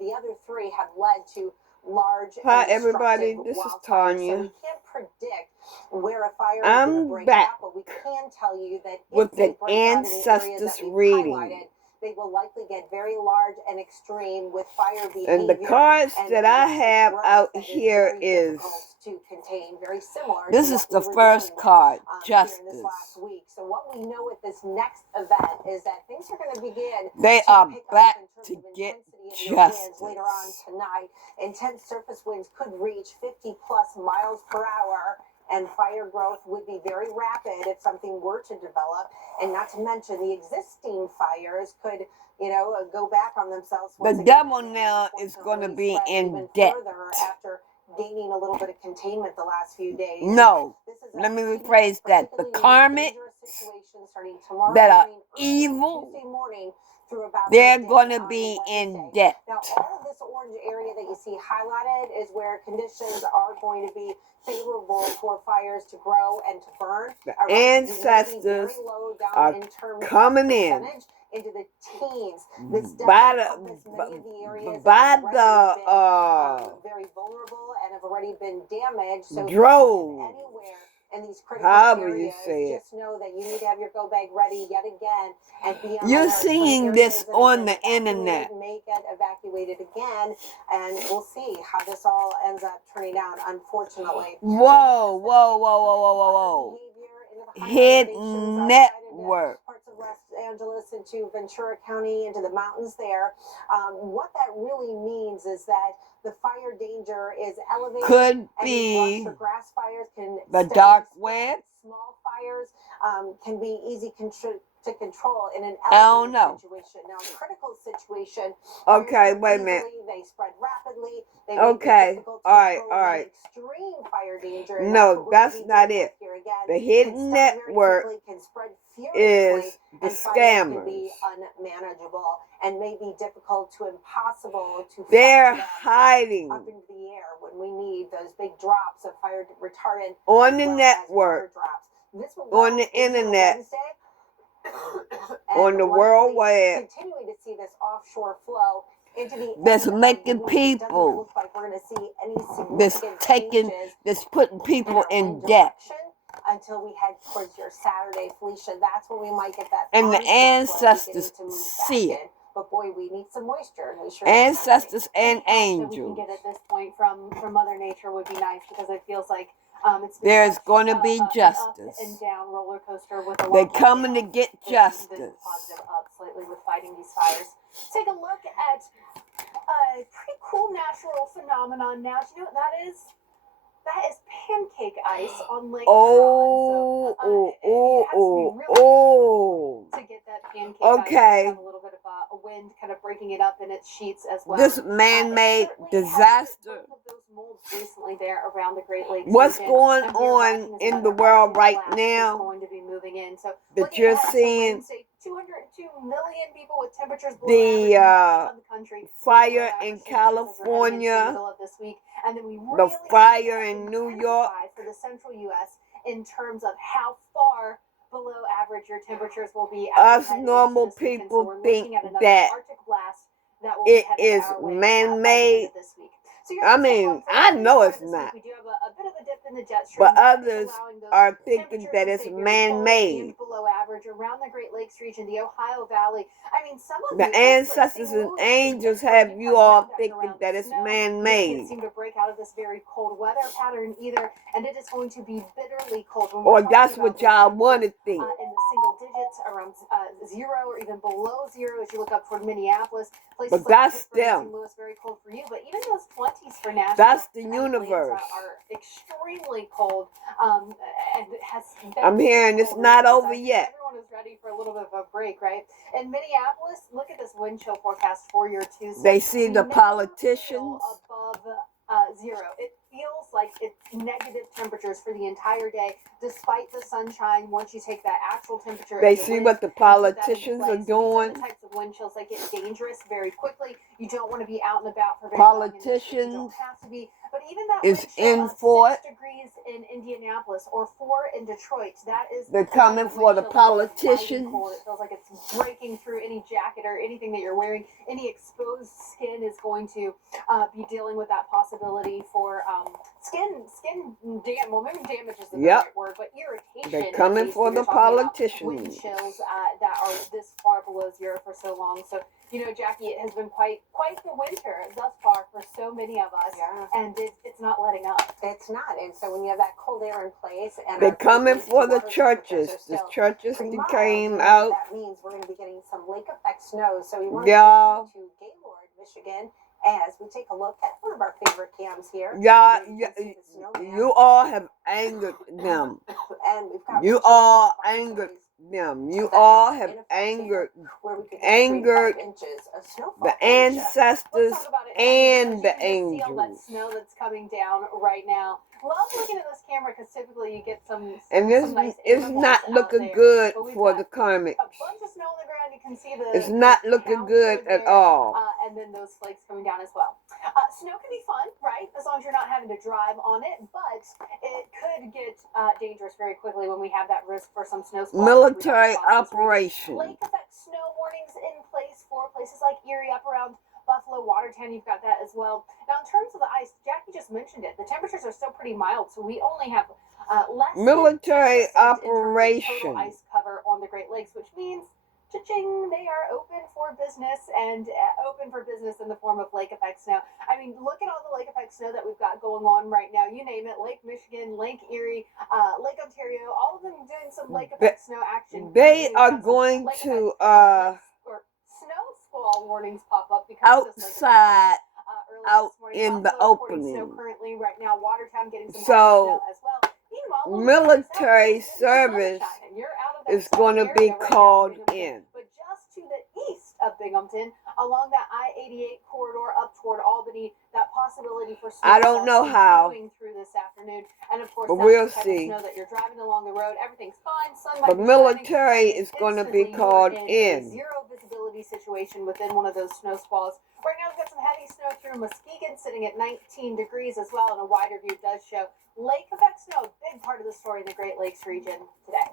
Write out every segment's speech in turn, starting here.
the other 3 have led to large Hi and everybody, destructive this is wildfires. Tanya. So we can't predict where a fire is I'm going to break back out, but we can tell you that with if they the break out in the areas that ancestors we've reading. highlighted, they will likely get very large and extreme with fire behavior. And the cards that I have out here is, to contain, very similar. This is the first card, Justice. This last week. So what we know with this next event is that things are going to begin. They are back to get justice. Later on tonight, intense surface winds could reach 50+ miles per hour. And fire growth would be very rapid if something were to develop. And not to mention the existing fires could, go back on themselves. The devil now is going to be in debt. After gaining a little bit of containment the last few days. No, let me rephrase that. The karmic that are evil, they're going to be in debt. Now, all of this orange area that you see highlighted is where conditions are going to be favorable for fires to grow and to burn. The ancestors are coming in into the teens. by the very vulnerable and have already been damaged. So drove. Anywhere in these critical However areas, you say it. just know that you need to have your go bag ready yet again and be on You're alert. seeing this on the internet. May get evacuated again, and we'll see how this all ends up turning out. Unfortunately. Whoa! Hit network. Parts of Los Angeles into Ventura County, into the mountains there. What that really means is that the fire danger is elevated. Could be grass fires can the dark web. Small fires can be easy to control in an elevated situation. Now, a critical situation. Okay, wait a minute. They spread rapidly. They okay, all right. Extreme fire danger. No, that's not it. The hidden network is the scammers. Can be unmanageable and may be difficult to impossible to. They're hiding up into the air when we need those big drops of fire retardant on the network, on the internet, on the world web. Continuing to see this offshore flow into the that's making people, that's putting people in debt. Until we head towards your Saturday, Felicia, that's when we might get that. And the ancestors see it. But boy, we need some moisture. And we sure ancestors and angels. That we can get at this point from Mother Nature would be nice, because it feels like there's going to be justice. Up and down roller coaster with a they're coming to get justice. Positive up slightly with fighting these fires. Take a look at a pretty cool natural phenomenon now. Do you know what that is? That is pancake ice on Lake Huron. To get that pancake ice, have a little bit of a wind kind of breaking it up in its sheets as well. This man-made disaster. Recently there around the Great Lakes. What's going on in the world right now going to be moving in. So that you're seeing 202 million people with temperatures the country. Fire in California, and then we the fire in New York, for the central U.S. in terms of how far below average your temperatures will be. Us normal people think that it is man-made. So I mean, I know it's not. We do have a bit of a dip in the jet stream, but others are thinking that it's man-made. Below average around the Great Lakes region, the Ohio Valley. I mean, some of the ancestors and angels have you all thinking that it's man-made. It seem to break out of this very cold weather pattern either, and it is going to be bitterly cold. Or that's what y'all want to think. In the single digits, around 0 or even below 0 as you look up toward Minneapolis. But that's them. Louis, very cold for you, but even those 20s for Nashville. That's the universe. Are extremely cold. And has. I'm hearing it's not over yet. Everyone is ready for a little bit of a break, right? In Minneapolis, look at this wind chill forecast for your Tuesday. They see the politicians above 0. It feels like it's negative temperatures for the entire day, despite the sunshine. Once you take that actual temperature, they see what the politicians are doing. The types of wind chills that get dangerous very quickly. You don't want to be out and about for very politicians long. You don't have to be. But even that is in for it. 6 degrees in Indianapolis or 4 in Detroit. That is. They're coming for the politicians. It feels like it's breaking through any jacket or anything that you're wearing. Any exposed skin is going to be dealing with that possibility for skin damage. Well, maybe damage is the right word, but irritation. They're coming for the politicians. Wind chills that are this far below zero for so long. So, Jackie, it has been quite the winter thus far for so many of us, and it's not letting up. It's not, and so when you have that cold air in place, and they're coming for the churches. The churches came out. That means we're going to be getting some lake effect snow. So we want to Gaylord, Michigan, as we take a look at one of our favorite cams here. You all have angered them. And we've got you all angered them. You all have angered the ancestors and the angels. That snow that's coming down right now. Love looking at this camera because typically you get some nice it's not looking good for the karmic. A bunch of snow on the ground. You can see the. It's not looking good at all. And then those flakes coming down as well. Snow can be fun, right? As long as you're not having to drive on it, but it could get dangerous very quickly when we have that risk for some snow squalls. Military operation. Lake effect snow warnings in place for places like Erie, up around Buffalo, Watertown, you've got that as well. Now, in terms of the ice, Jackie just mentioned it. The temperatures are still pretty mild, so we only have less military than operation total ice cover on the Great Lakes, which means cha-ching, they are open for business and open for business in the form of lake effect snow. I mean, look at all the lake effect snow that we've got going on right now. You name it, Lake Michigan, Lake Erie, Lake Ontario, all of them doing some lake effect snow action. They are going to snow squall warnings pop up because outside out in the opening. Snow currently right now, Watertown getting some snow as well. Military service is going to be called in. But just to the east of Binghamton, along that I-88 corridor up toward Albany, that possibility for snow. I don't know how. Through this afternoon, and of course, but we'll see. Snow that you're driving along the road, everything's fine. Sun but military is going to be called in. Zero visibility situation within one of those snow squalls. Right now, we've got some heavy snow through Muskegon, sitting at 19 degrees as well, and a wider view does show lake effect snow, big part of the story in the Great Lakes region today.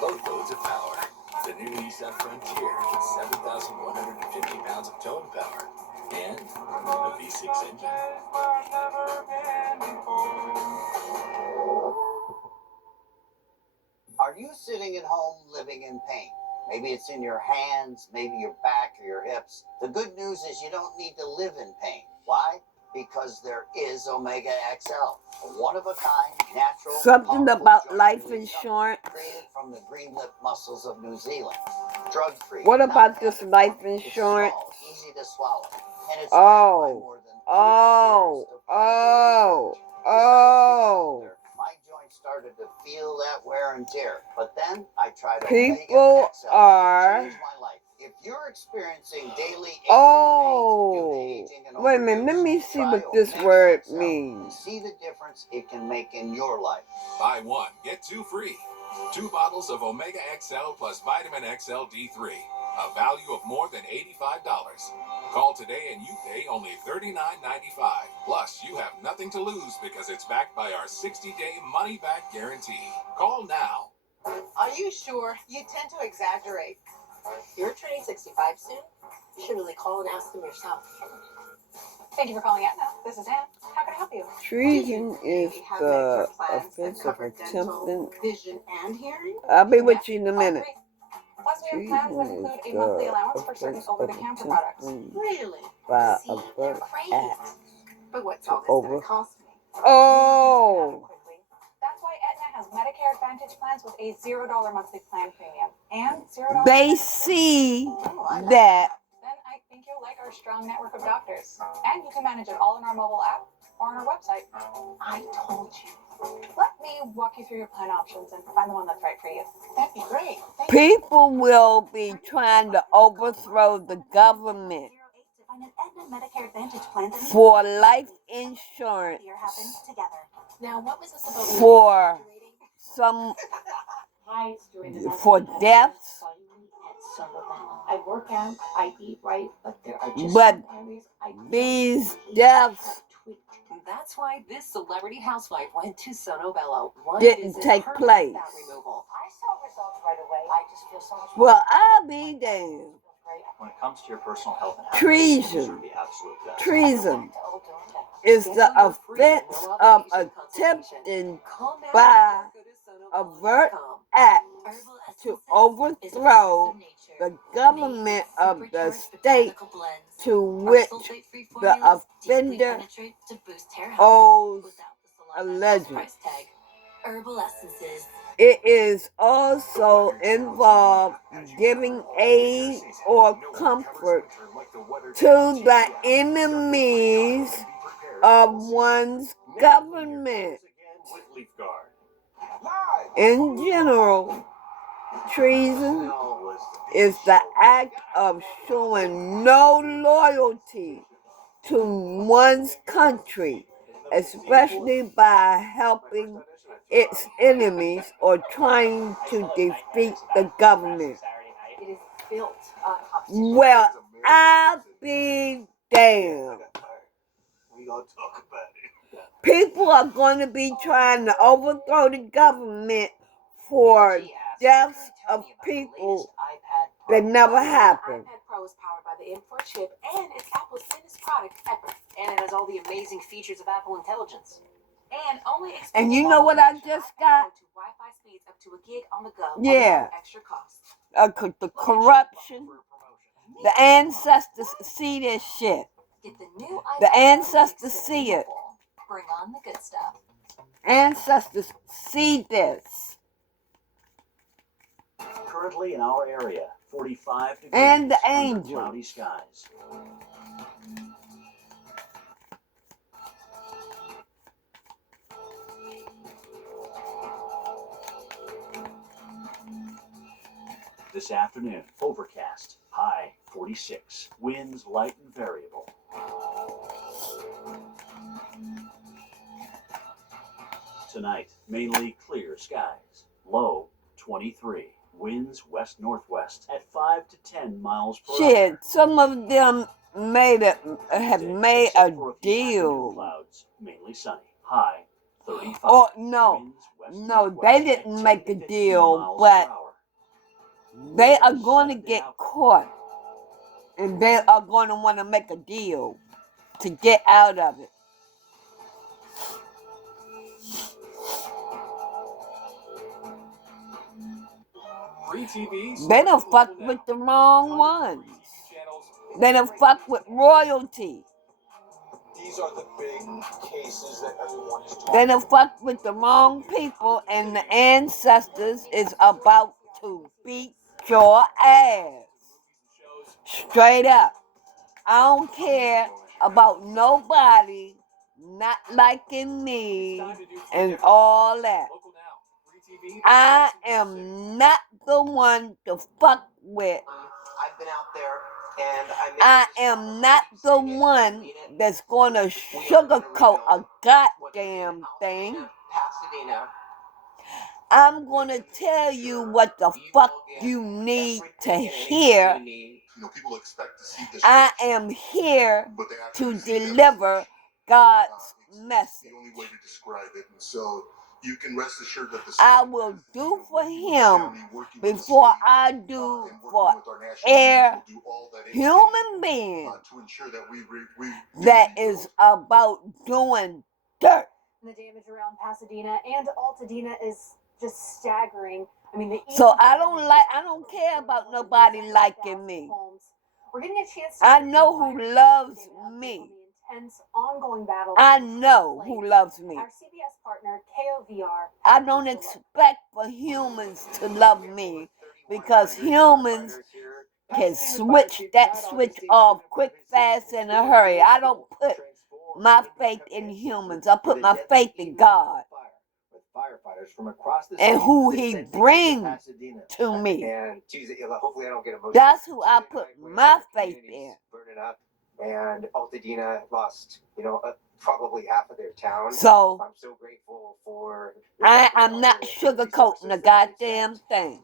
Boatloads of power. The new Nissan Frontier with 7,150 pounds of towing power and a V6 engine. Are you sitting at home living in pain? Maybe it's in your hands, maybe your back or your hips. The good news is you don't need to live in pain. Why? Because there is Omega XL, a one-of-a-kind, natural, something about life insurance. Created from the green lip mussels of New Zealand. Drug-free. What about this life insurance? It's small, easy to swallow. And it's my joints started to feel that wear and tear. But then I tried people XL are changed my life. If you're experiencing daily wait a minute, let me see what this word means. See the difference it can make in your life. Buy one, get two free. 2 bottles of Omega XL plus Vitamin XL D3. A value of more than $85. Call today and you pay only $39.95. Plus, you have nothing to lose because it's backed by our 60-day money-back guarantee. Call now. Are you sure? You tend to exaggerate. You're turning 65 soon. You should really call and ask them yourself. Thank you for calling Aetna. This is Ann. How can I help you? Treason is the offense of attempting. Vision and hearing? I'll be with you in a minute. Plus, we have plans that include a monthly allowance for certain over-the-counter products. Really? By See, a they're birth great. act. But what's all this going to cost me? Oh! That's why Aetna has Medicare Advantage plans with a $0 monthly plan premium and $0. They see that. Then I think you'll like our strong network of doctors. And you can manage it all in our mobile app or on our website. I told you. Let me walk you through your plan options and find the one that's right for you. That'd be great. People will be trying to overthrow the government for life insurance Now, what was this about? for some for deaths, I work out, I eat right, but there are just but some areas I these deaths That's why this celebrity housewife went to Sono Bello. One didn't visit, take her place. fat removal. I saw results right away. I just feel so much Well, I'll be damned. When it comes to your personal health and Treason. happiness, you deserve the absolute best. Treason is the offense of attempting by overt act to overthrow the government of the state to which the offender owes allegiance. It is also involved giving aid or comfort to the enemies of one's government. In general, treason is the act of showing no loyalty to one's country, especially by helping its enemies or trying to defeat the government. It is built on Well, I'll be damned. We gonna talk about it. People are going to be trying to overthrow the government for deaths of people that never happened. iPad Pro is powered by the M4 chip, and it's Apple's thinnest product ever. And it has all the amazing features of Apple Intelligence. And only And you know what I just got? to Wi-Fi speeds up to a gig on the go. Yeah. At no extra cost. The corruption. The ancestors see this shit. Get the new iPad The Pro ancestors Exit see it. Mobile. Bring on the good stuff. Ancestors see this. Currently in our area, 45 degrees And the under angel. cloudy skies. This afternoon, overcast, high 46, winds light and variable. Tonight, mainly clear skies, low 23, winds west-northwest at 5 to 10 miles per hour. Shit, some of them have made Except a for few afternoon deal. Clouds, mainly sunny, high 35. Or no, winds no, west-northwest they at didn't 10 make to a 15 deal, miles but per hour. they are going to get caught. And they are going to want to make a deal to get out of it. Free TVs. They done fucked with the wrong ones. They done fucked with royalty. These are the big cases that everyone is talking They done fucked with the wrong people, and the ancestors is about to beat your ass. Straight up. I don't care about nobody not liking me and all that. I am not the one to fuck with. I've been out there and I am not the one that's gonna sugarcoat a goddamn thing. Pasadena. I'm gonna tell you what the fuck you need to hear. People expect to see this. I am here to deliver God's message. The only way to describe it, and so you can rest assured that I will do for him before I do for air human being that is about doing dirt. The damage around Pasadena and Altadena is just staggering. I mean, So I don't care about nobody liking me. We're getting a chance to I know who loves me. Intense ongoing battle. I know who loves me. Our CBS partner KOVR. I don't expect for humans to love me because humans can switch that switch off quick, fast, in a hurry. I don't put my faith in humans. I put my faith in God firefighters from across the and who He brings to me. That's who I put my faith in. and Altadena lost, probably half of their town. So I'm so grateful for. I'm not sugarcoating a goddamn thing.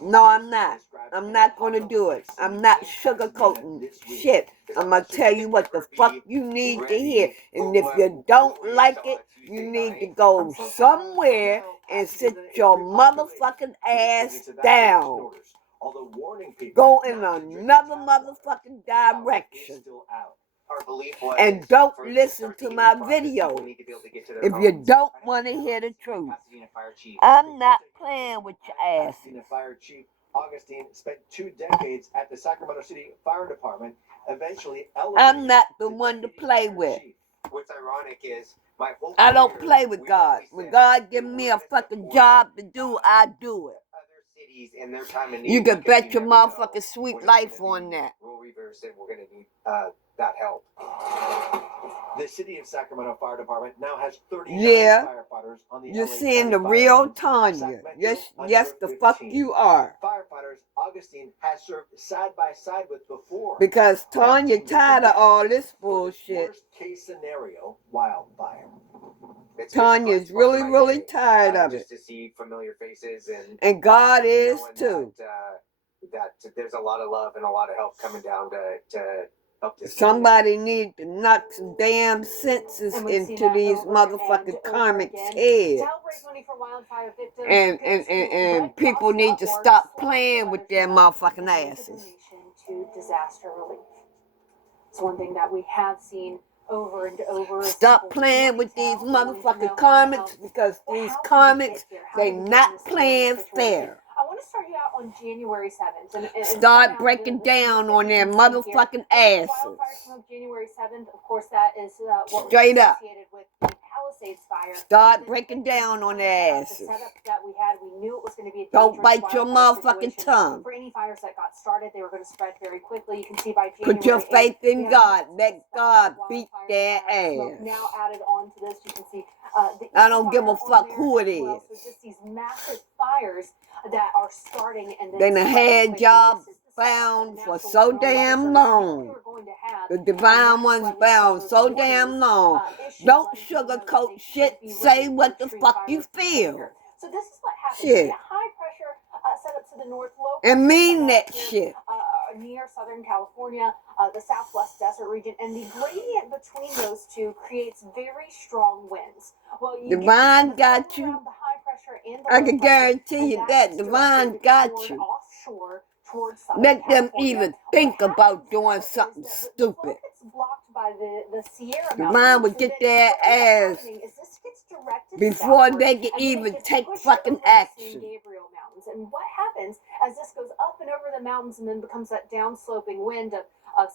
No, I'm not. I'm not going to do it. I'm not sugarcoating shit. I'm going to tell you what the fuck you need to hear. And if you don't like it, you need to go somewhere and sit your motherfucking ass down. Go in another motherfucking direction. And don't listen to my video if you don't want to hear the truth. I'm not playing with your ass. Fire Chief Augustine spent 2 decades at the Sacramento City Fire Department, eventually I'm not the one to play with. What's ironic is my whole I don't career, play with we've God. always When said, God give me a fucking job to do, I do it. other cities in their time of need, You can because bet your never know motherfucking sweet when it's life gonna on be. that. We'll reverse it. We're going to need that help. The City of Sacramento Fire Department now has 39 Yeah. firefighters on the You're LA seeing County the Fire real Department. Tanya. Yes, Sacramento yes, the under fuck 15. you are. Firefighters Augustine has served side by side with before. Because Tanya That team tired of all this for this bullshit. worst case scenario, wildfire. It's been a Tanya's fun part of really, my really day, tired of just it. to see familiar faces And God is knowing too. that there's a lot of love and a lot of help coming down to help this community. Somebody need to knock some damn senses And we've seen into that these over motherfucking and over karmics' again. heads. To help raise money for wildfire victims, And people need to stop playing with their motherfucking asses. To disaster relief. It's one thing that we have seen over and over. Stop playing with these motherfucking karmics, because these karmics, they not playing fair. I want to start you out on January 7th. And Start breaking down on their motherfucking asses. Wildfire came up January 7th. Of course, that is what Straight was up. associated with the Palisades fire. Start breaking down on their asses. The setup that we had, we knew it was going to be a Don't dangerous bite your wildfire motherfucking situation. tongue. For any fires that got started, they were going to spread very quickly. You can see by January Put your 8th, faith in we have God. multiple Let God beat wildfire their smoke ass. now added on to this. You can see the I don't give a fire on fuck there who it as well. is. So just these massive fires that are starting and then They done spreading had quickly. jobs This is the found setup for that the so National Weather damn Service long. knew we were going to have. The And divine that's ones why we saw found those so warnings, damn long. issued, Don't letting people know that sugarcoat they shit. should be Say ready for what the extreme fuck fire you feel. behavior. So this is what happens. Shit. We had high pressure set up to the north, low And pressure mean set up that here, shit. near Southern California, the Southwest Desert region, and the gradient between those two creates very strong winds. Well, you Divine get got you. around the high pressure and the I low can pressure, guarantee and you that that. gets Divine directed got toward you. offshore towards Southern Let them California. even What think about happens, doing though, is something that the stupid. flow gets blocked by the Sierra Divine Mountains, would and get then their what ends up ass happening is this gets directed before southward, they can and then it even gets take pushed fucking over the San action. Gabriel Mountains. And what happens as this goes up and over the mountains and then becomes that downsloping wind of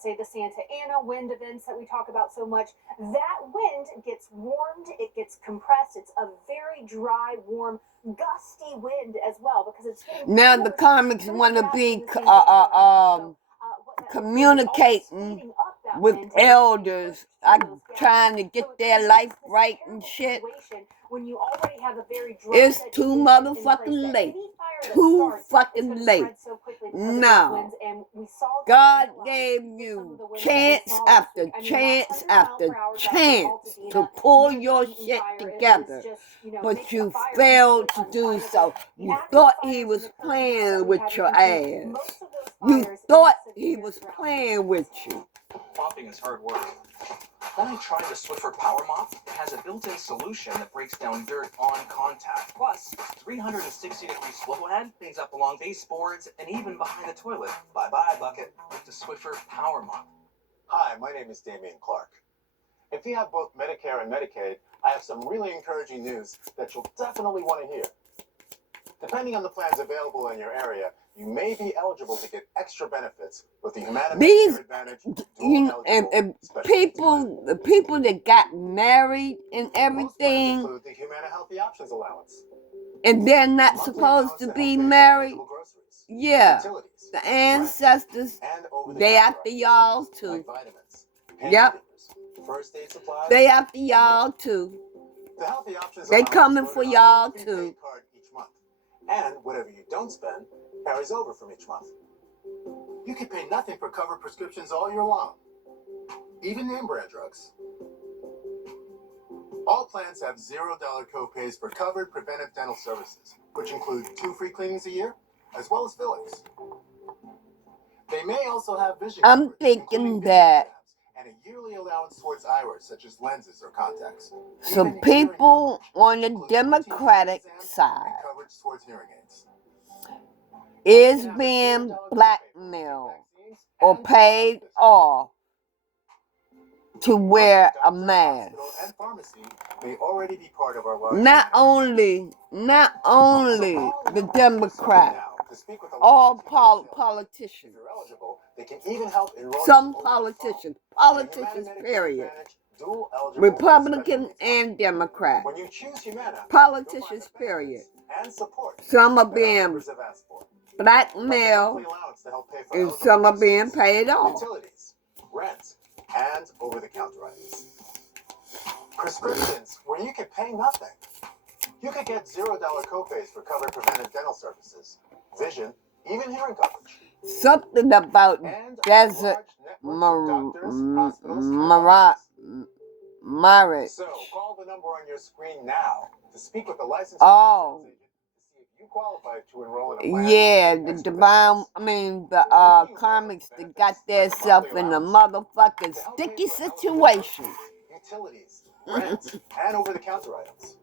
say the Santa Ana wind events that we talk about so much, that wind gets warmed, it gets compressed, it's a very dry, warm, gusty wind as well, because it's getting Now the forced comics through want the to gaps be in the San Gabriel Mountains. What that is communicating speeding up that with wind, and it's getting elders. pushed through I those gaps. trying to So get it their creates life this right and terrible shit. situation when you already have a very dry It's vegetation too in place, motherfucking that late. any fire that Too starts is fucking going to late. spread so quickly because of those No. winds, and we saw that God realized gave with some of you the winds that we chance saw last after week. I mean, that chance 100 mile after per hour gust in chance to Altadena pull near your Eaton shit Fire is together. just, But makes you a fire failed completely to do unfightable. so. The You active thought fires he and was the current ones that playing we with have, you your can see ass. most of those You fires thought in he severe was drought. playing with you. Mopping is hard work. Then I tried the Swiffer Power Mop. It has a built-in solution that breaks down dirt on contact. Plus, 360-degree swivel head cleans up along baseboards and even behind the toilet. Bye-bye, bucket. With the Swiffer Power Mop. Hi, my name is Damian Clark. If you have both Medicare and Medicaid, I have some really encouraging news that you'll definitely want to hear. Depending on the plans available in your area, you may be eligible to get extra benefits with the Humana Medicare Advantage dual eligible special needs plan. The people that got married and Most plans everything, include the Humana Healthy Options allowance, and they're not monthly supposed allowance to to be help pay for married. eligible groceries, Yeah, utilities, the rent, ancestors, and over-the-counter they after items y'all too. like vitamins, Yep, painkillers, first aid supplies, they after and y'all more. too. The Healthy Options They allowance coming is for loaded y'all onto your prepaid too. card each month, and whatever you don't spend carries over from each month. You can pay nothing for covered prescriptions all year long. even name brand drugs. All plans have $0 copays for covered preventive dental services, which include 2 free cleanings a year, as well as fillings. They may also have vision I'm coverage, thinking including vision that exams and a yearly allowance towards eyewear, such as lenses or contacts. some Even hearing people coverage, on the which includes Democratic routine exams side and coverage towards hearing aids. is You can have a being $0 copay for blackmailed vaccines or and paid off to Most wear a doctor, mask. hospital, and pharmacy may already be part of our large Not community. only the Democrats, To speak with a all licensed human sales agent. politicians. If you're eligible, they can even help enroll Some you over the phone. politicians, And politicians, Humana Medicare period. Advantage, dual eligible Republican special needs plan. and Democrat. When you choose Humana, Politicians, you'll find the period. benefits and support Some are that our being members have asked for. Like a monthly blackmailed allowance to help pay for and eligible some are being groceries, paid off. utilities, rent, and over-the-counter items. Prescriptions where you could pay nothing. You could get $0 copays for covered preventive dental services, vision, even hearing coverage. Something about And Desert large networks of doctors, hospitals, and Marriage. So call the number on your screen now to speak with a licensed Oh, sales agent to see if you qualify to enroll in a plan. yeah, with the extra divine, benefits. the comics that got themselves in a motherfucking To help pay sticky for eligible situation. groceries, utilities, rent, and over-the-counter items.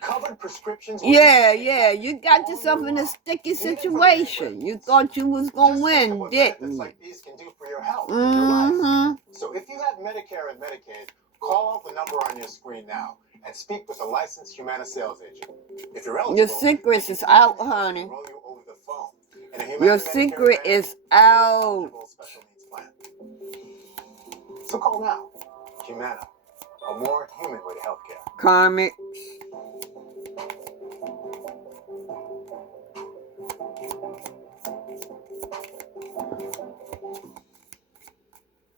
Covered prescriptions. Yeah, you got yourself in a sticky situation. You thought you was gonna win, didn't you? Like these can do for your health and your life. Mm-hmm. So if you have Medicare and Medicaid, call the number on your screen now and speak with a licensed Humana sales agent. If you're eligible, Your secret is out, honey. enroll you over the phone in a Humana Your Medicare secret Advantage is out. eligible special needs plan. So call now. Humana, a more human way to healthcare. Comics.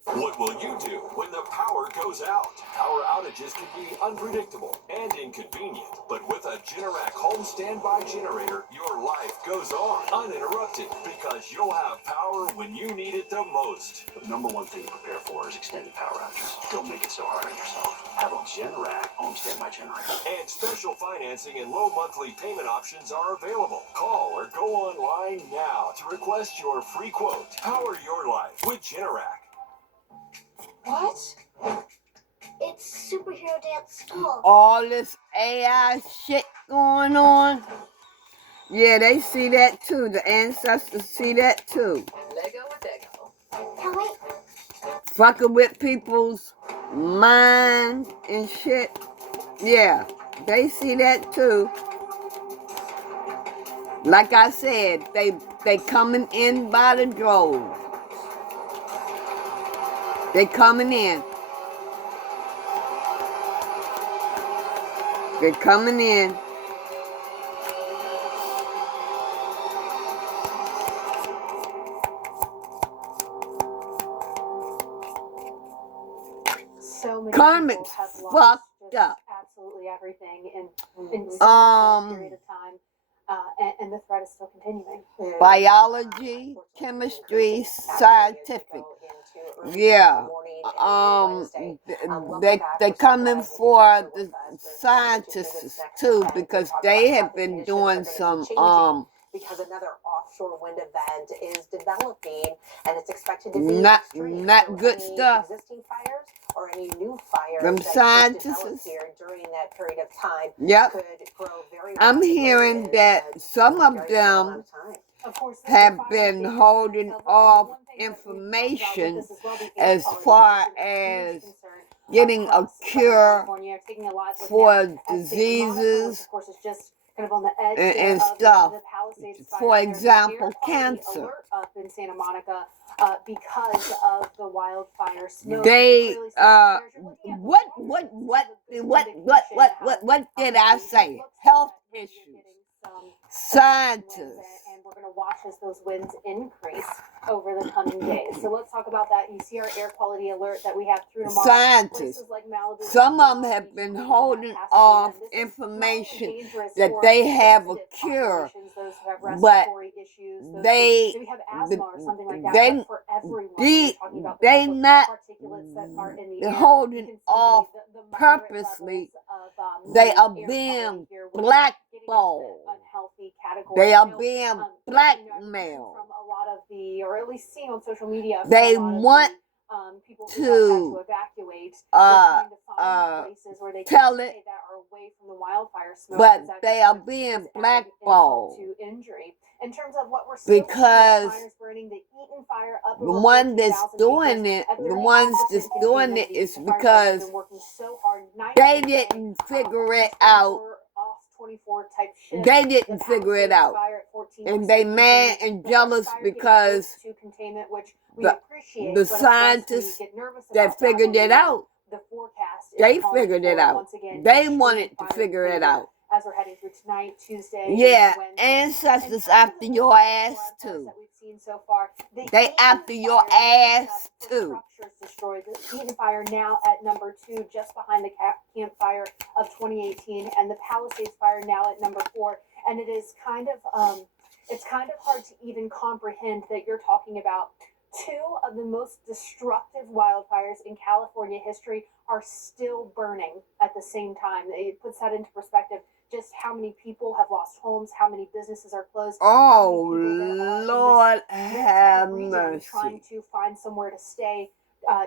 What will you do when the power goes out? Power outages can be unpredictable and inconvenient, but with a Generac home standby generator, your life goes on uninterrupted because you'll have power when you need it the most. The number one thing to prepare for is extended power outages. Don't make it so hard on yourself. Have a Generac home standby generator. And special financing and low monthly payment options are available. Call or go online now to request your free quote. Power your life with Generac. What? It's superhero day at school. All this AI shit going on. Yeah, they see that too. The ancestors see that too. Lego with Lego. Can we? Fucking with people's minds and shit. Yeah, they see that too. Like I said, they coming in by the drove. They coming in. They're coming in. So many Comics people have lost fucked just up. absolutely everything in such a short period of time, and the threat is still continuing. Biology, chemistry, scientific. Yeah. They coming for the scientists too because they have been doing some because another offshore wind event is developing, and it's expected to be not good any stuff. Existing fires or any new fires Them that could scientists. develop here during that period of time Yep. could grow very I'm rapidly hearing in that a some very of short them amount of time. Of course, have been holding off information as far as getting a cure for diseases of course, it's just kind of on the edge and of stuff. the Palisades For fire. There's an example, air quality cancer. alert up in Santa Monica because of the wildfire smoke. They Clearly, so you're looking at what did I say? Health issues. Scientists. And we're going to watch as those winds increase over the coming days. So let's talk about that. You see our air quality alert that we have through tomorrow. Scientists. Places like Malibu, Some of them have been holding off information that they have a cure, but they not that are in the they're air, holding you can see off the moderate purposely. levels of, They are air being quality here, which is getting into the blackballed. unhealthy category. They I are know, being I've heard blackmailed. from a lot of the, or at least seen on social media, from They a lot of want the people who have had to to evacuate. They're trying to find places where they can tell stay it, that are away from the wildfire smoke. but That they just are puts being added insult blackballed to injury. In terms of what we're still seeing with because fires burning, the Eaton fire up the over one that's 14,000 doing acres it, at the ones 36% that's doing it containment. is The firefighters have because been working so hard night they and day, didn't figure it 24 out. off 24 type shifts. They The didn't figure it Palisades out. fire at 14% And they mad containment. and The jealous first fire getting because close to containment, which we the, appreciate, the but of course we scientists get nervous that about that figured when it out, the forecast is they calling figured it for, out. once again, They extreme wanted to fire figure it behavior out. as we're heading through tonight, Tuesday, Yeah, and Wednesday. In ancestors terms of after the your ass wildfires too. that we've seen so far, the They Eaton after your fire, which ass has put too. structures destroyed. The Eaton fire now at number 2, just behind the Camp Fire of 2018, and the Palisades fire now at number 4. And it is kind of it's kind of hard to even comprehend that you're talking about 2 of the most destructive wildfires in California history are still burning at the same time. It puts that into perspective, just how many people have lost homes, how many businesses are closed. Oh, Lord have mercy. Trying to find somewhere to stay,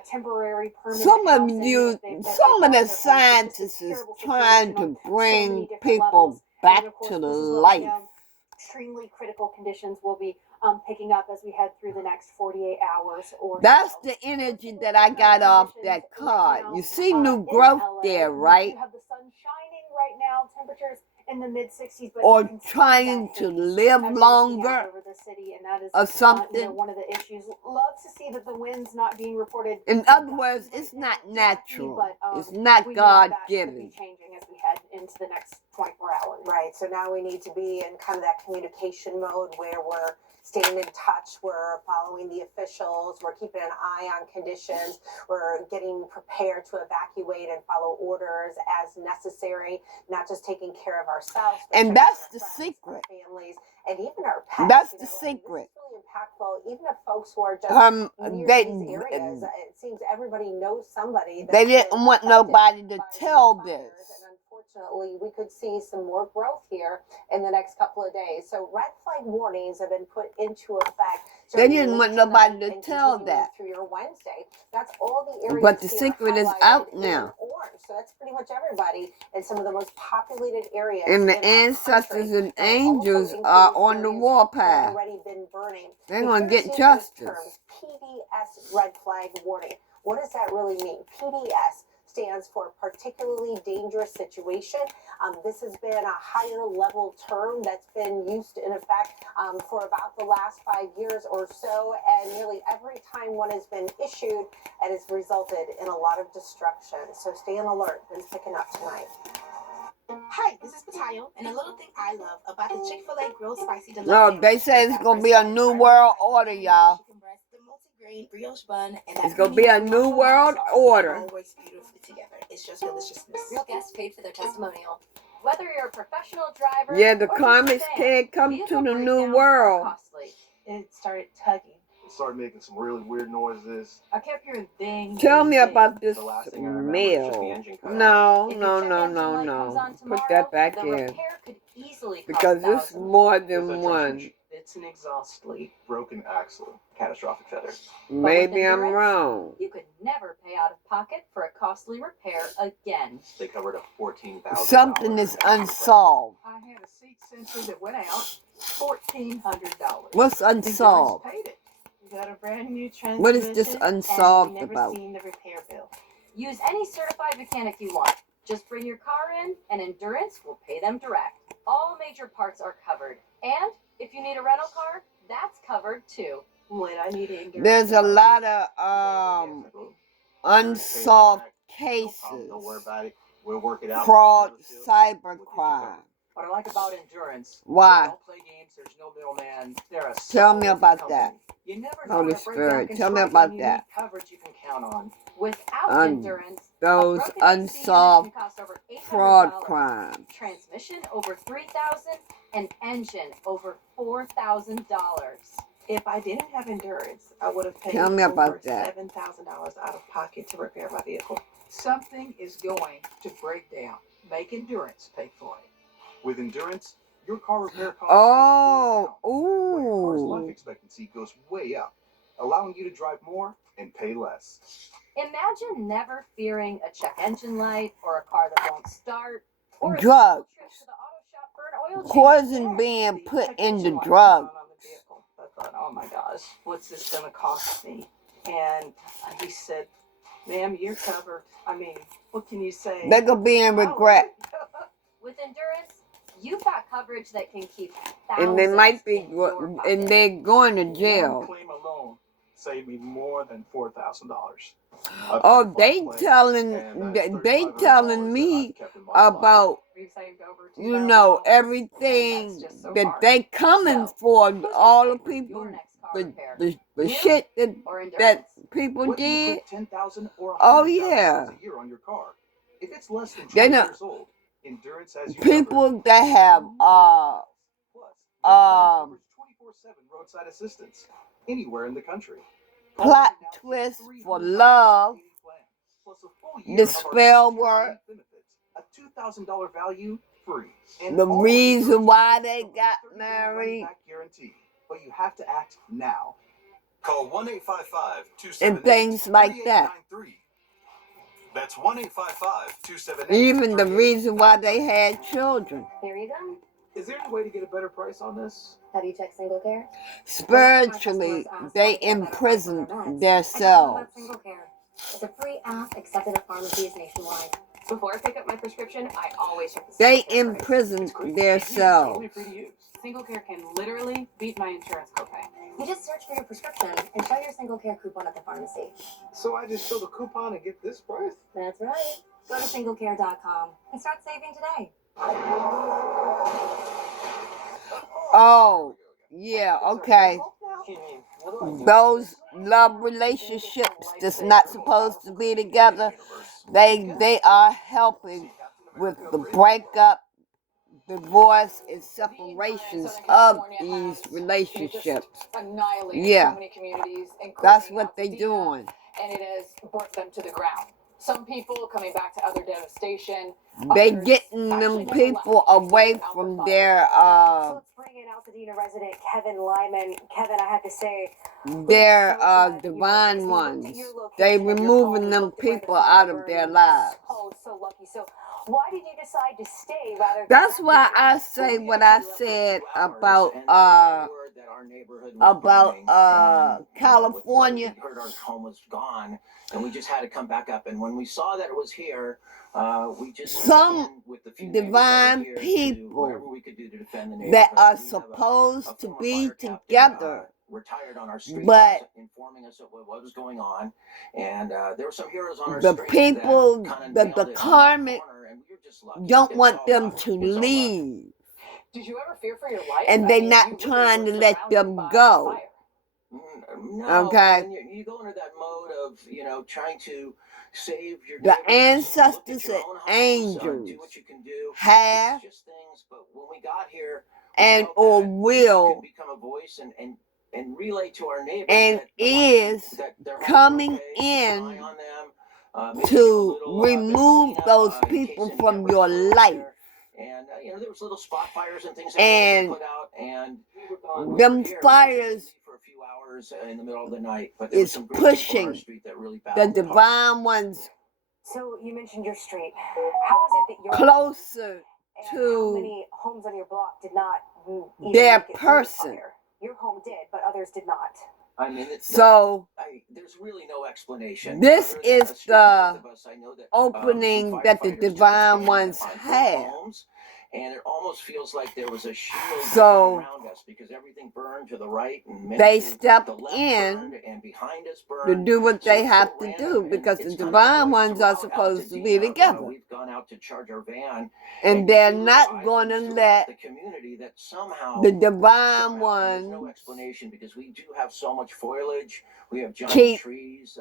temporary, permanent Some of housing you, if they've some of the lost their homes. It's just a scientists is terrible trying situation to on so bring many different people levels. back And of course, to this is what we life. know. Extremely critical conditions will be picking up as we head through the next 48 hours or That's so. the energy that I got off that card. You see new growth there, right? You have the sun shining right now, temperatures in the mid 60s, but Or you can see trying that to haze live as you're looking longer out over the city, and that is or something. one of the issues. Love to see that the wind's not being reported. In other words, it's not natural. It's not we know that could be God-given. changing as we head into the next 24 hours. Right, so now we need to be in kind of that communication mode where we're staying in touch, we're following the officials, we're keeping an eye on conditions, we're getting prepared to evacuate and follow orders as necessary, not just taking care of ourselves. But And checking that's on the our friends, secret. our families, and even our pets. That's you the know, and secret. This is really impactful, even if folks who are just near They these areas. It seems everybody knows somebody. they that's didn't been want affected nobody to by tell these fires, this. and unfortunately, we could see some more growth here in the next couple of days. So red flag warnings have been put into effect. They didn't want nobody to and tell continuing that. through your Wednesday. That's all the areas. But the here secret is highlighted out in now. orange. So that's pretty much everybody in some of the most populated areas. And the in our ancestors country. and Now, it angels also are includes on the areas that warpath. have already been burning. They're Be going to sure to get see justice. those terms. PDS red flag warning. What does that really mean? PDS stands for particularly dangerous situation. This has been a higher level term that's been used in effect for about the last 5 years or so, and nearly every time one has been issued, it has resulted in a lot of destruction. So stay on alert. It's picking up tonight. Hi, this is Patayo, and a little thing I love about the Chick-fil-A Grilled Spicy Deluxe No, they sandwich say is it's that going to be a new world order, y'all. chicken breast, the multi-grain brioche bun, and that It's going to be a creamy new guacamole world sauce order. always beautifully together. It's just deliciousness. Real guests paid for their testimonial. Whether you're a professional driver, Yeah, the or comics just a fan, can't come vehicle to the new breakdowns are world. costly. It started tugging. It started making some really weird noises. I kept hearing ding. Tell ding, me ding. about this The last thing I remember is just the mail. engine cut No, If no, your check no, engine no, light comes no. on Put tomorrow, that back the in. repair could easily cost Because it's thousands. more There's than a one. transmission. It's an exhaust leak, broken axle, catastrophic failure. Maybe I'm endurance, wrong. You could never pay out of pocket for a costly repair again. They covered a $14,000. Something is unsolved. I had a seat sensor that went out. $1,400. What's unsolved? Paid it. You got a brand new transmission. What is this unsolved and we never about? seen the repair bill. Use any certified mechanic you want. Just bring your car in, and Endurance will pay them direct. All major parts are covered. And if you need a rental car, that's covered too. Wait, I need Endurance. There's a lot of unsolved cases. Don't worry about it. We'll work it out. Fraud, cybercrime. What I like about Endurance, Why? they don't play games, there's no middleman. They're a Tell me solid about company. that. You never know Holy when a breakdown Spirit, can tell me strike about and you that. need coverage you can count on. Without Endurance, Those a broken AC unit unsolved can cost over fraud $800. crimes. Transmission over $3,000 and engine over $4,000. If I didn't have Endurance, I would have paid Tell me over about that. $7,000 out of pocket to repair my vehicle. Something is going to break down. Make Endurance pay for it. With Endurance, your car repair costs Oh, go down, while your car's life ooh. expectancy goes way up, allowing you to drive more and pay less. Imagine never fearing a check engine light or a car that won't start or a Drugs. trip to the auto shop for an oil change. Poison being put in the drug. I thought, oh my gosh, what's this going to cost me? And he said, ma'am, you're covered. I mean, what can you say? They could be in regret. With Endurance, you've got coverage that can keep And they thousands might be, in your pocket. and they're going to One jail. claim alone saved me more than $4,000. Oh, they telling me about, We've saved over you know, $2,000, and everything that's just so that far. they coming for, all the people, the shit that people Whether you did. put $10,000 or Oh $100,000 yeah, a year on your car, if it's less than they 20 know years old, Endurance has you people that have covered. Covers 24/7 roadside assistance anywhere in the country. plot twist for love, Plus a full year the of our spell word, benefits, a $2,000 value free. And the all reason why they Endurance got comes with a 30-day married, money-back guarantee. But you have to act now. Call 1-855-278-3893. and things like that. That's 1-855-278-3893. Even the reason why they had children. There you go. Is there any way to get a better price on this? Have you checked Single Care? Spiritually, they imprisoned themselves. Single Care. It's a free app accepted at pharmacies nationwide. Before I pick up my prescription, I always check the They Single Care price. imprisoned Totally themselves. free to use. Single Care can literally beat my insurance copay. You just search for your prescription and show your Single Care coupon at the pharmacy. So I just show the coupon and get this price? That's right. Go to singlecare.com and start saving today. Oh, yeah, okay. Those love relationships that's not supposed to be together, they are helping with the breakup, divorce, and separations of these relationships. Annihilated Yeah, so many communities, that's including what they Altadena, doing. and it has burnt them to the ground. Some people coming back to other devastation. They others getting actually them never people left. away from their So let's bring in Altadena resident Kevin Lyman. Kevin, I have to say, divine ones. They removing them people out of their lives. oh, so lucky. So why did you decide to stay rather than That's why I say what I said about California. We heard our home was gone, and we just had to come back up. And when we saw that it was here, we just Some divine people that are supposed to be together, retired on our street, but informing us of what was going on, and there were some heroes on our the street people, that the karmic, don't want them to leave, Did you ever fear for your life? and they're not trying to let them go. No, Okay. and you go into that mode of, trying to save your The neighbors, ancestors look at your and own homes, angels do what you can do. have It's just things, but when we got here, and or will become a voice and relay to our neighbors and is that their homes coming are okay, in eye on them, maybe to do a little, remove those people from your life. And there was little spot fires and things that And we put out, and them fires for a few hours in the middle of the night. But there was is some great people on our pushing street that really the battled hard. divine ones So you mentioned your street. How is it that your closer and how to many homes on your block did not even their make it through the person. fire? Your home did, but others did not. I mean, So there's really no explanation. this other than is us, the both of us, I know that, opening some that the firefighters took a divine stand ones on their have. homes, and it almost feels like there was a shield So around us because everything burned to the right and many they to stepped the left in burned, and behind us to burned. do what So they it's have so to random, do and because the it's kind of divine like ones are throughout supposed to be Altadena, together. we've gone out to charge our van, And you they're see little not going to islands let throughout the community that somehow the divine there's no ones explanation because we do have so much foliage. We have giant keep. trees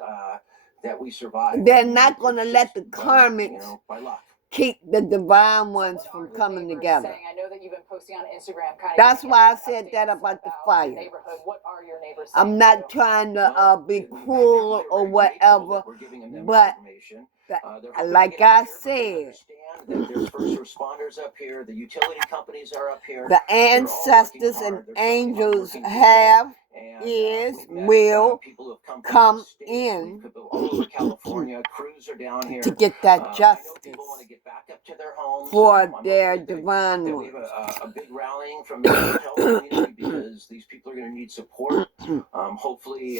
that we survive. They're not going to It's let just the by, karmics by luck. keep the divine ones from coming together. Saying, I know that you've been posting on Instagram, kind of. That's why I said that about the fire. Neighborhood. What are your neighbors saying? I'm not trying to be cruel or whatever, but like I said, There's first responders up here, the utility companies are up here. the ancestors and angels have, is, will come in all over California. Crews are down here to get that justice people want to get back up to their homes. for their divine We ones. have a big rallying from the hotel community because these people are going to need support. Hopefully,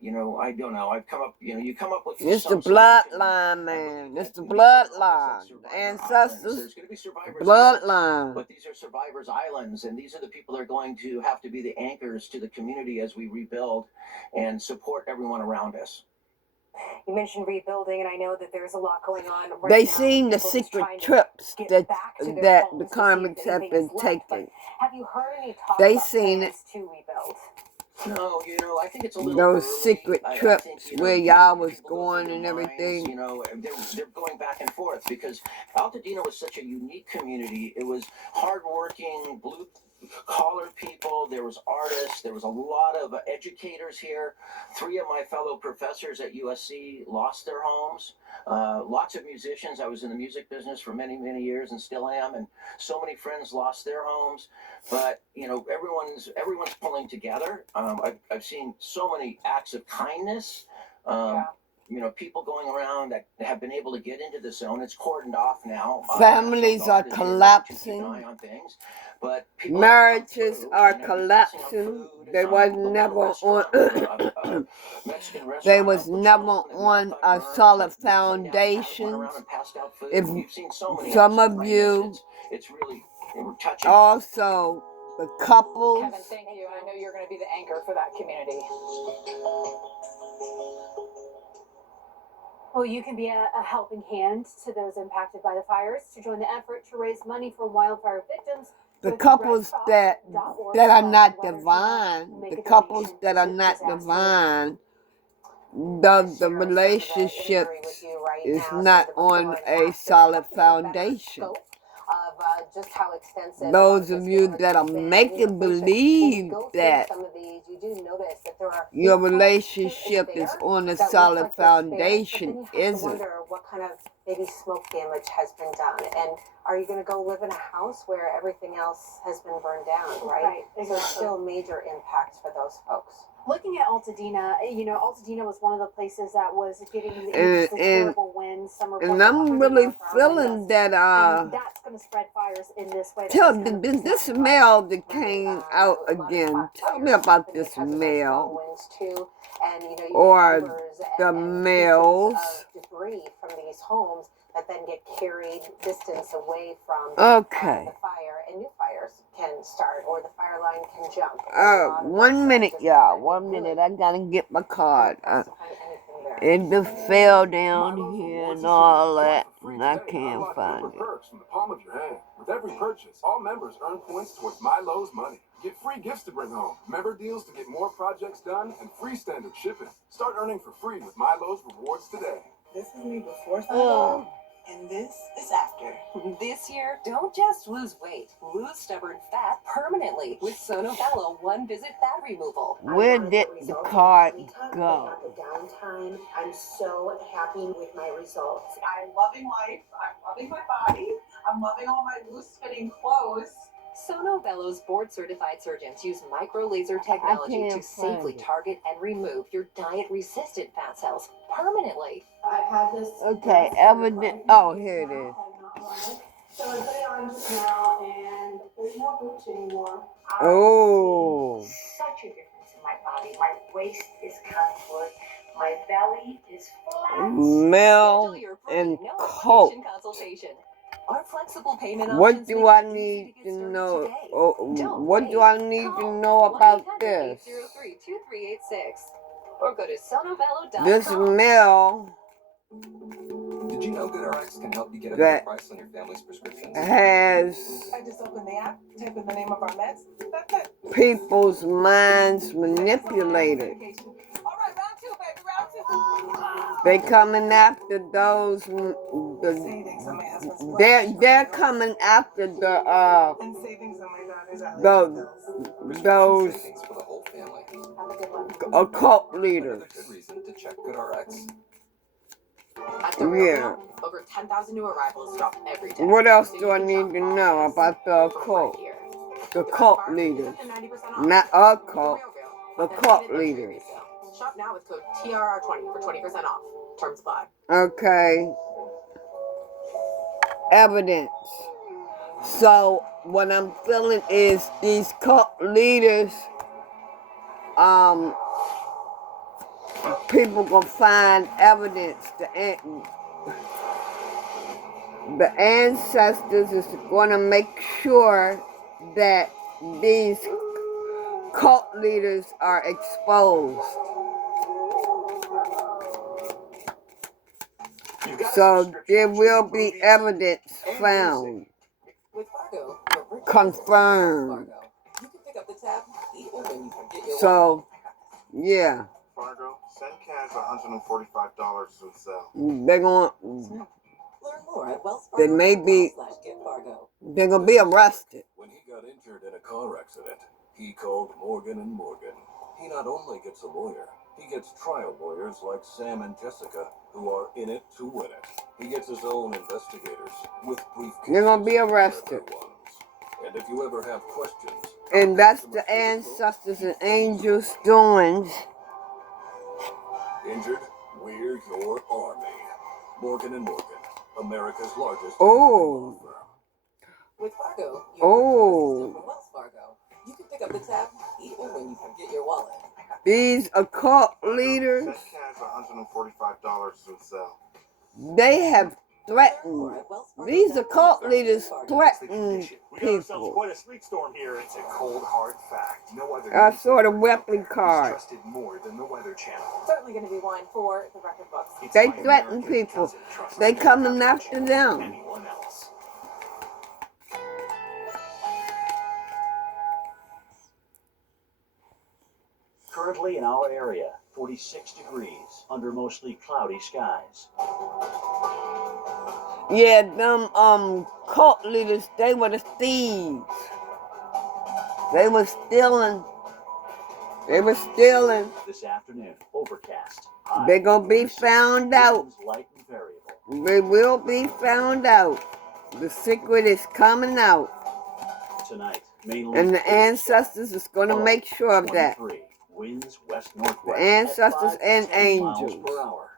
you know, I don't know. I've come up, you know, you come up with It's the some solution. bloodline, man. It's the bloodline. Ancestors, There's going to be survivors. bloodline. But these are survivors' islands, and these are the people that are going to have to be the anchors to the community as we rebuild and support everyone around us. You mentioned rebuilding, and I know that there's a lot going on right They now. seen the People just secret trying to trips get that back to their that homes the to see if Karmics have anything been is left, taking. but have you heard any talk They about seen it. plans to rebuild? No, you know, I think it's a little Those early. secret I trips think, you know, where y'all was people go going through and their minds, everything. you know, they're going back and forth because Altadena was such a unique community. It was hardworking, blue-collar people. There was artists. There was a lot of educators here. 3 of my fellow professors at USC lost their homes. Lots of musicians. I was in the music business for many, many years and still am. And so many friends lost their homes. But, you know, everyone's pulling together. I've seen so many acts of kindness. You know, people going around that have been able to get into the zone. It's cordoned off now. Families are collapsing. On things. But Marriages are collapsing. They was never on. They was never on a solid foundation. If some of you also the couples. Kevin, thank you. I know you're going to be the anchor for that community. Well, you can be a helping hand to those impacted by the fires. To join the effort to raise money for wildfire victims, The couples that are not divine, the couples that are not divine, the relationship is not on a solid foundation. Of just how extensive Those of you that are making believe that your relationship is on a solid foundation isn't. Wonder what kind of maybe smoke damage has been done, and are you going to go live in a house where everything else has been burned down, right? So it's still major impacts for those folks. Looking at Altadena, you know, Altadena was one of the places that was getting the terrible winds. And I'm really feeling that that's going to spread fires in this way. This smell that came out again. Tell me about this smell. Or the males. Debris from these homes that then get carried distance away from Okay. the fire, and new fires can start, or the fire line can jump. 1 minute, y'all. 1 minute. I gotta get my card. It just fell down here and all that, and I can't find it. Perks from the palm of your hand. With every purchase, all members earn points towards MyLowe's money. Get free gifts to bring home, member deals to get more projects done, and free standard shipping. Start earning for free with MyLowe's rewards today. This is me before sundown, and this is after. This year, don't just lose weight. Lose stubborn fat permanently with Sono Bello one-visit fat removal. Where did the card go? The downtime. I'm so happy with my results. I'm loving life. I'm loving my body. I'm loving all my loose-fitting clothes. Sono Bello's board-certified surgeons use micro-laser technology to safely target and remove your diet-resistant fat cells permanently. I've had this. Okay, evident. Oh, here it is. So I put it on just now, and there's no boots anymore. Oh. Such a difference in my body. My waist is contoured. My belly is flat. Mel and Coke. Consultation. Our flexible payment What options do make I it easy need to get to started know? today. What do I need to know about this? 1-800-803-2386 or go to sonobello.com. This Mel Did you know GoodRx can help you get a that better price on your family's prescriptions? has I just opened the app, type in the name of our meds. That's it. people's minds manipulated. All right, round 2, baby, round 2. They coming after those. They're coming after those occult leaders. At the Railroad, over 10,000 new arrivals drop every day. What else do I need to know about the occult? The cult leaders. Not occult, the cult leaders. Shop now with code TRR20 for 20% off. Terms apply. Okay. Evidence. So what I'm feeling is these cult leaders, people gonna find evidence. The ancestors is gonna make sure that these cult leaders are exposed. So there will be evidence found. Confirmed. So, yeah. Fargo, send cash $145 to sell. They're gonna. They may be. They're gonna be arrested. When he got injured in a car accident, he called Morgan & Morgan. He not only gets a lawyer, he gets trial lawyers like Sam and Jessica, who are in it to win it. He gets his own investigators with briefcases. They're gonna be arrested. And if you ever have questions, And that's the ancestors and angels doings. injured, we're your army. Morgan & Morgan, America's largest. Oh. With Fargo, Oh. from Wells Fargo, you can pick up the tab even when you forget your wallet. These occult leaders, Send cash $145 to sell. they have threatened. These occult leaders threaten people. Quite a sleet storm here. It's a cold, hard fact. No other I saw the weapon card. trusted more than the Weather Channel. Certainly going to be one for the record books. They threaten people. They coming after them. Anyone else. Currently in our area, 46 degrees under mostly cloudy skies. Yeah, them cult leaders, they were the thieves. They were stealing. This afternoon, overcast. They're gonna be found out. Light and variable. They will be found out. The secret is coming out. Tonight, mainly. And the ancestors is gonna make sure of that. 23, winds west northwest. The ancestors at 5 to and 10 miles angels. per hour.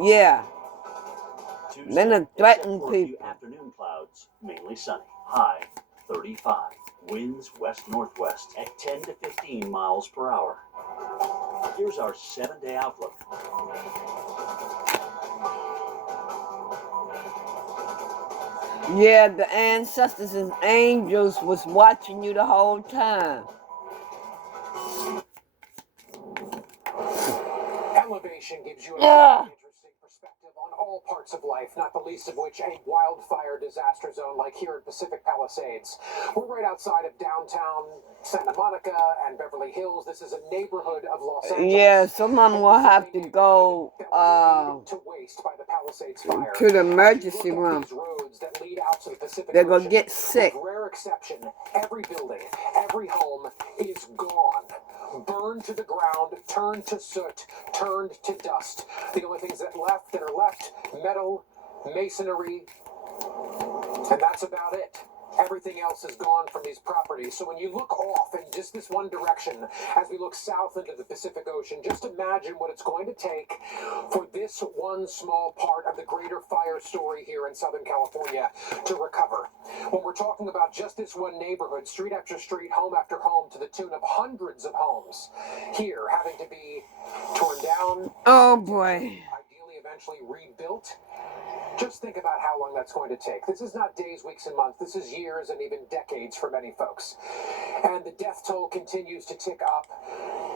Yeah. Tuesday, Then they threaten except for a few people. afternoon clouds, mainly sunny. High 35. Winds west northwest at 10 to 15 miles per hour. Here's our 7-day outlook. Yeah, the ancestors and angels was watching you the whole time. Elevation gives you a Yeah. interesting perspective on all parts of life, not the least of which a wildfire disaster zone like here at Pacific Palisades. We're right outside of downtown Santa Monica and Beverly Hills. This is a neighborhood of Los Angeles. Yeah, some of them will have to go to waste by the Palisades fire. to the emergency room. These roads that lead out to the Pacific They're gonna Ocean, get sick. with rare exception, every building, every home is gone. Burned to the ground, turned to soot, turned to dust. The only things that are left, metal, masonry, and that's about it. Everything else is gone from these properties. So when you look off in just this one direction, as we look south into the Pacific Ocean, just imagine what it's going to take for this one small part of the greater fire story here in Southern California to recover. When we're talking about just this one neighborhood, street after street, home after home, to the tune of hundreds of homes here having to be torn down. Oh boy. Ideally, eventually rebuilt. Just think about how long that's going to take. This is not days, weeks, and months. This is years and even decades for many folks. And the death toll continues to tick up.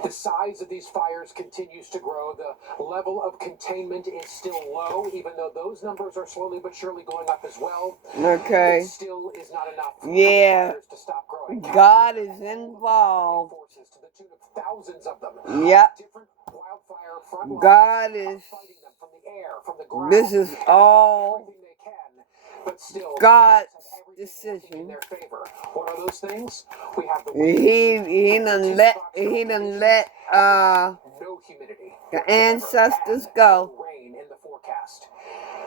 The size of these fires continues to grow. The level of containment is still low, even though those numbers are slowly but surely going up as well. Okay. It still is not enough Yeah. fires to stop growing. God is involved. Forces to the tune of thousands of them. Yep. Different wildfire front lines God are is. fighting them from the air, from the ground. This is all Everything they can, but still God's have everything in decision. their favor. What are those things? We have the He done let no humidity the ancestors and go. no rain in the forecast.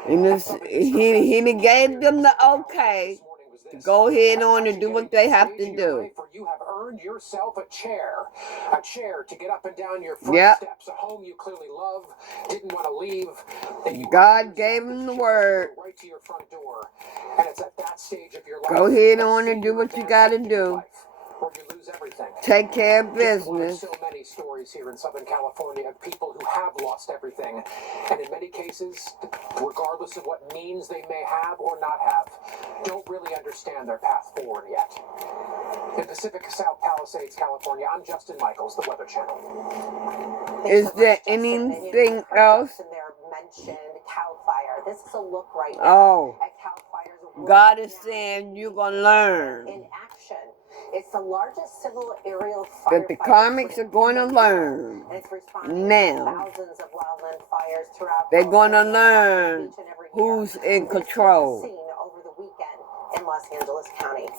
And he done gave them the okay to go ahead on and do what they have to do. For you have earned yourself a chair to get up and down your front Yep. steps, a home you clearly love, didn't want to leave, and you God gave him the word. right to your front door. And it's at that stage of your life. Go ahead on and do what you gotta do. Where you lose everything. Take care of Just one of business. so many stories here in Southern California of people who have lost everything, and in many cases, regardless of what means they may have or not have, don't really understand their path forward yet. In Pacific South Palisades, California, I'm Justin Michaels, the Weather Channel. Is there anything else? In there mentioned Cal Fire. This is a look right now Oh, at Cal Fire's God is saying you're gonna learn. in action. It's the largest civil aerial That the firefighting comics fleet are going to in the world, learn. and it's responding Now. to thousands of wildland fires throughout They're gonna California learn each and every year. who's in This was control. seen over the weekend in Los Angeles County.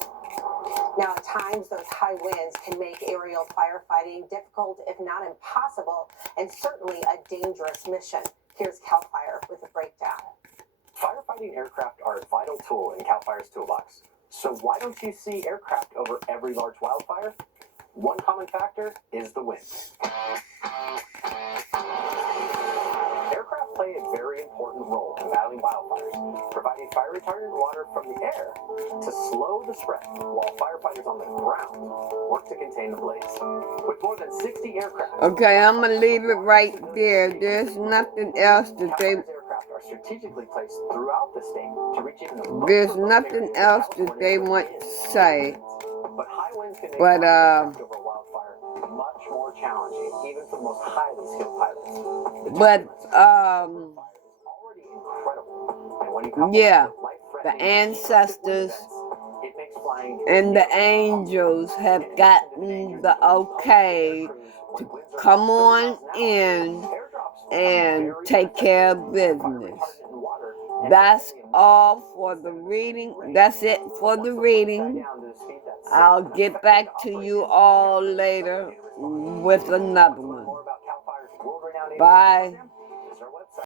Now, at times, those high winds can make aerial firefighting difficult, if not impossible, and certainly a dangerous mission. Here's Cal Fire with a breakdown. Firefighting aircraft are a vital tool in CAL FIRE's toolbox. So why don't you see aircraft over every large wildfire? One common factor is the wind. Aircraft play a very important role in battling wildfires, providing fire retardant water from the air to slow the spread, while firefighters on the ground work to contain the blaze. With more than 60 aircraft, Okay, I'm gonna leave it right there. There's nothing else that they. aircraft are strategically placed throughout the state to reach even the most There's remote nothing areas of else that California they with want wind to say. But high winds can make But flying aircraft over a wildfire much more challenging, even for the most highly skilled pilots. Already incredible. And when you couple Yeah, that with the life-threatening ancestors it makes flying and the angels have gotten the okay to come on in and take care of business. That's all for the reading. That's it for the reading. I'll get back to you all later with another one. Bye.